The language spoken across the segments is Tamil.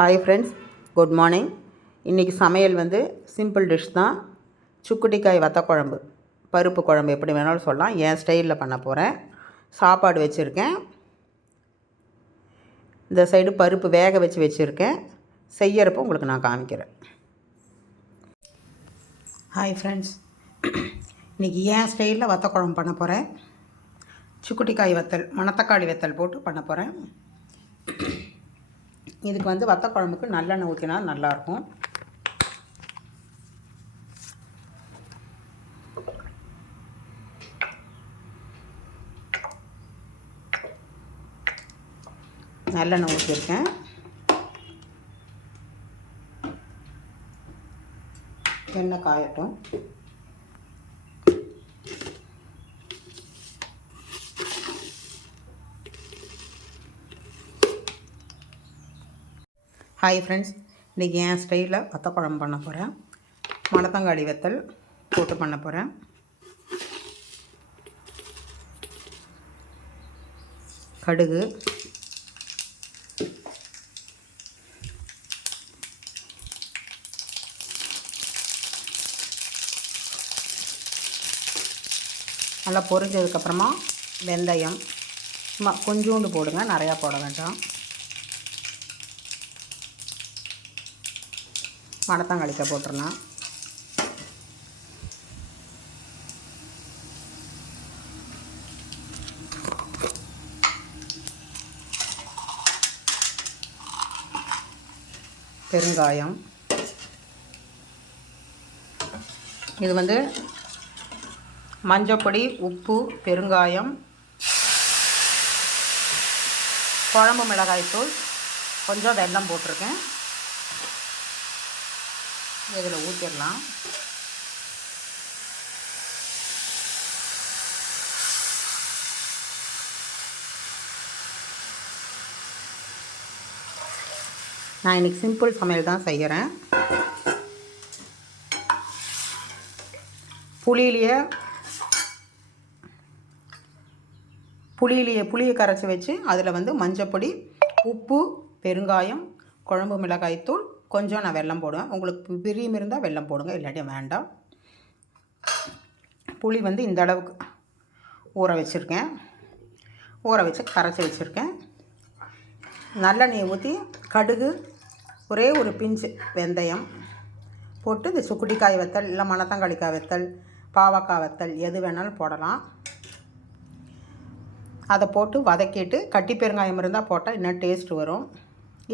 Hi friends, good morning. இன்றைக்கி சமையல் வந்து சிம்பிள் டிஷ் தான். சுக்குட்டிக்காய் வத்த குழம்பு, பருப்பு குழம்பு எப்படி வேணாலும் சொல்லலாம். என் ஸ்டைலில் பண்ண போகிறேன். சாப்பாடு வச்சுருக்கேன். இந்த சைடு பருப்பு வேக வச்சுருக்கேன். செய்யறப்போ உங்களுக்கு நான் காமிக்கிறேன். ஹாய் ஃப்ரெண்ட்ஸ், இன்றைக்கி என் ஸ்டைலில் வத்த குழம்பு பண்ண போகிறேன். சுக்குட்டிக்காய் வத்தல், மணத்தக்காளி வத்தல் போட்டு பண்ண போகிறேன். இதுக்கு வந்து வத்த குழம்புக்கு நல்லெண்ணெய் ஊற்றினா நல்லாயிருக்கும். நல்லெண்ணெய் ஊற்றிருக்கேன். எண்ணெய் காயட்டும். ஹாய் ஃப்ரெண்ட்ஸ், இன்றைக்கி என் ஸ்டைலில் வத்த குழம்பு பண்ண போகிறேன். மணத்தங்காளி வத்தல் போட்டு பண்ண போகிறேன். கடுகு, நல்லா பொரிஞ்சதுக்கப்புறமா வெந்தயம் சும்மா கொஞ்சோண்டு போடுங்க, நிறையா போட வேண்டாம். மணத்தங்காளிக்காய் போட்டுடலாம். பெருங்காயம், இது வந்து மஞ்சப்பொடி, உப்பு, பெருங்காயம், குழம்பு மிளகாய்த்தூள், கொஞ்சம் வெல்லம் போட்டிருக்கேன். இதில் ஊற்றிடலாம். நான் இன்றைக்கி சிம்பிள் சமையல் தான் செய்கிறேன். புளியை கரைச்சி வச்சு அதில் வந்து மஞ்சப்பொடி, உப்பு, பெருங்காயம், குழம்பு மிளகாய்த்தூள், கொஞ்சம் நான் வெல்லம் போடுவேன். உங்களுக்கு பிரியம் இருந்தால் வெல்லம் போடுங்க, இல்லாட்டி வேண்டாம். புளி வந்து இந்த அளவுக்கு ஊற வச்சுருக்கேன். ஊற வச்சு கரைச்சி வச்சுருக்கேன். நல்லெண்ணெயை ஊற்றி கடுகு, ஒரே ஒரு பிஞ்சு வெந்தயம் போட்டு இந்த சுக்குட்டிக்காய் வத்தல், இல்லை மணத்தங்காளிக்காய் வத்தல், பாவக்காய் வத்தல் எது வேணாலும் போடலாம். அதை போட்டு வதக்கிட்டு கட்டி பெருங்காயம் இருந்தால் போட்டால் இன்னும் டேஸ்ட் வரும்.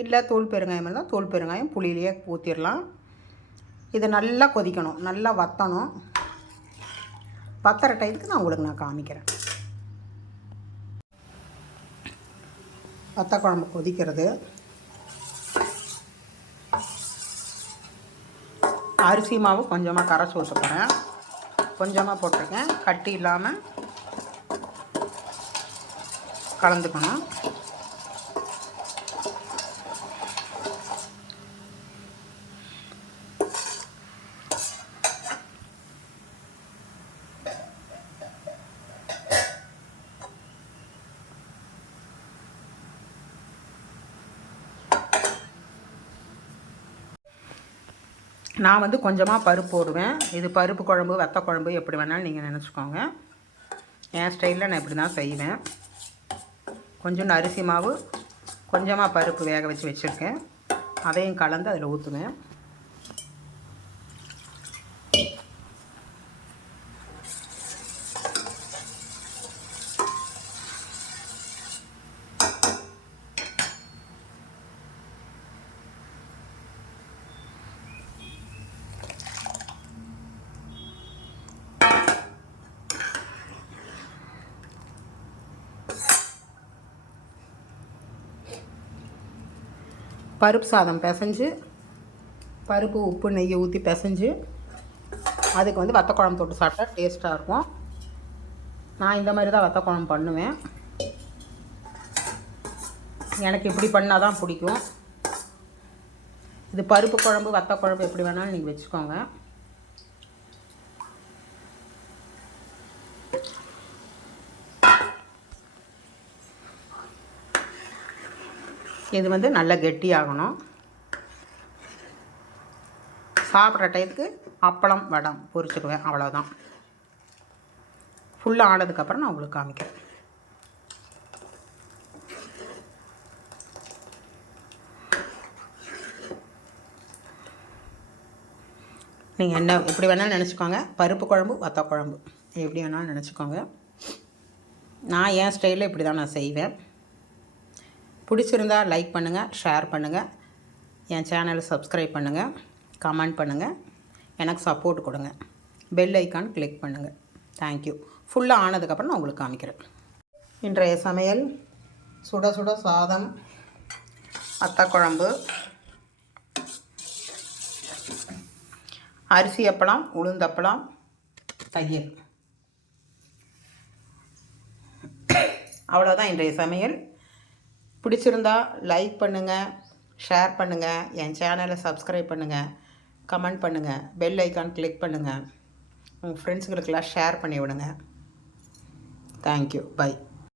இல்லை தூள் பெருங்காயம் இருந்தால் தூள் பெருங்காயம் புளியிலேயே ஊற்றிடலாம். இது நல்லா கொதிக்கணும், நல்லா வற்றணும். வத்துற டைத்துக்கு நான் காமிக்கிறேன். வத்த குழம்பு கொதிக்கிறது. அரிசி மாவு கொஞ்சமாக கரைச்சி ஊற்ற போகிறேன். கொஞ்சமாக போட்டிருக்கேன். கட்டி இல்லாமல் கலந்துக்கணும். நான் வந்து கொஞ்சமாக பருப்பு போடுவேன். இது பருப்பு குழம்பு, வத்த குழம்பு எப்படி வேணாலும் நீங்கள் நினச்சிக்கோங்க. என் ஸ்டைலில் நான் இப்படி தான் செய்வேன். கொஞ்சம் அரிசி மாவு, கொஞ்சமாக பருப்பு வேக வச்சுருக்கேன். அதையும் கலந்து அதில் ஊற்றுவேன். பருப்பு சாதம் பிசைஞ்சு, பருப்பு, உப்பு, நெய் ஊற்றி பிசைஞ்சு அதுக்கு வந்து வத்த குழம்பு தொட்டு சாப்பிட்டா டேஸ்ட்டாக இருக்கும். நான் இந்த மாதிரி தான் வத்த குழம்பு பண்ணுவேன். எனக்கு இப்படி பண்ணால் தான் பிடிக்கும். இது பருப்பு குழம்பு, வத்த குழம்பு எப்படி வேணாலும் நீங்கள் வச்சுக்கோங்க. இது வந்து நல்லா கெட்டியாகணும். சாப்பிட்ற டயத்துக்கு அப்பளம் வடம் பொரிச்சுக்குவேன். அவ்வளோதான். ஃபுல்லாக ஆனதுக்கப்புறம் நான் உங்களுக்கு காமிக்கிறேன். நீங்கள் என்ன எப்படி வேணாலும் நினச்சிக்கோங்க. பருப்பு குழம்பு, வத்த குழம்பு எப்படி வேணாலும் நினச்சிக்கோங்க. நான் என் ஸ்டைலில் இப்படி தான் நான் செய்வேன். பிடிச்சிருந்தா லைக் பண்ணுங்கள், ஷேர் பண்ணுங்கள், என் சேனலை சப்ஸ்கிரைப் பண்ணுங்கள், கமெண்ட் பண்ணுங்கள், எனக்கு சப்போர்ட் கொடுங்க, பெல் ஐக்கான் கிளிக் பண்ணுங்கள். தேங்க்யூ. ஃபுல்லாக ஆனதுக்கப்புறம் நான் உங்களுக்கு காமிக்கிறேன். இன்றைய சமையல் சுட சுட சாதம், வத்த குழம்பு, அரிசி அப்பளம், உளுந்தப்பளம், தயிர். அவ்வளோதான் இன்றைய சமையல். பிடிச்சிருந்தா லைக் பண்ணுங்கள், ஷேர் பண்ணுங்கள், என் சேனலை சப்ஸ்கிரைப் பண்ணுங்கள், கமெண்ட் பண்ணுங்கள், பெல் ஐக்கான் கிளிக் பண்ணுங்கள், உங்கள் ஃப்ரெண்ட்ஸுகளுக்கெல்லாம் ஷேர் பண்ணி விடுங்க. தேங்க்யூ. பை.